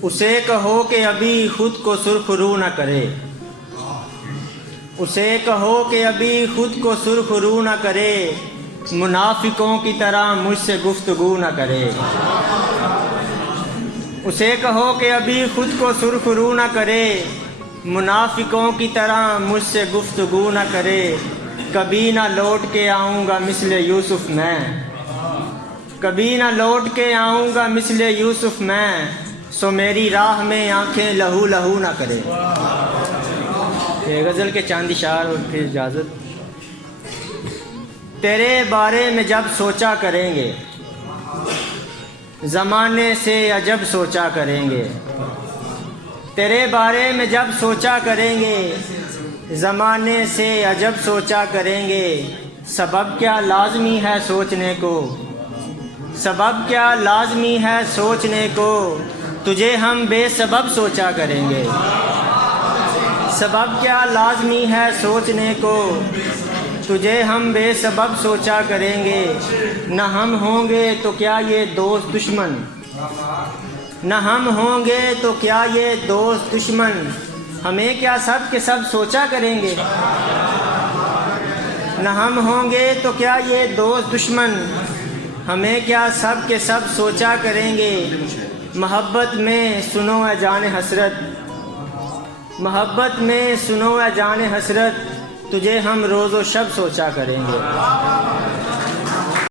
उसे कहो कि अभी खुद को सुरखरू न करे, उसे कहो कि अभी खुद को सुरखरू न करे, मुनाफिकों की तरह मुझसे गुफ्तगू न करे। उसे कहो कि अभी खुद को सुरखरू न करे, मुनाफिकों की तरह मुझसे गुफ्तगू न करे। कभी ना लौट के आऊँगा मिसले यूसुफ मैं, कभी ना लौट के आऊँगा मिसले यूसुफ मैं, सो मेरी राह में आंखें लहू लहू ना करे। ये गज़ल के चांदी शार और फिर इजाज़त। तेरे बारे में जब सोचा करेंगे, ज़माने से अजब सोचा करेंगे। तेरे बारे में जब सोचा करेंगे, ज़माने से अजब सोचा करेंगे। सबब क्या लाज़मी है सोचने को, सबब क्या लाज़मी है सोचने को, तुझे हम बेसबब सोचा करेंगे। सबब क्या लाज़मी है सोचने को, तुझे हम बेसबब सोचा करेंगे। न हम होंगे तो क्या ये दोस्त दुश्मन, न हम होंगे तो क्या ये दोस्त दुश्मन, हमें क्या सब के सब सोचा करेंगे। न हम होंगे तो क्या ये दोस्त दुश्मन, हमें क्या सब के सब सोचा करेंगे। मोहब्बत में सुनो ए जाने हसरत, मोहब्बत में सुनो ए जाने हसरत, तुझे हम रोज़ो शब सोचा करेंगे।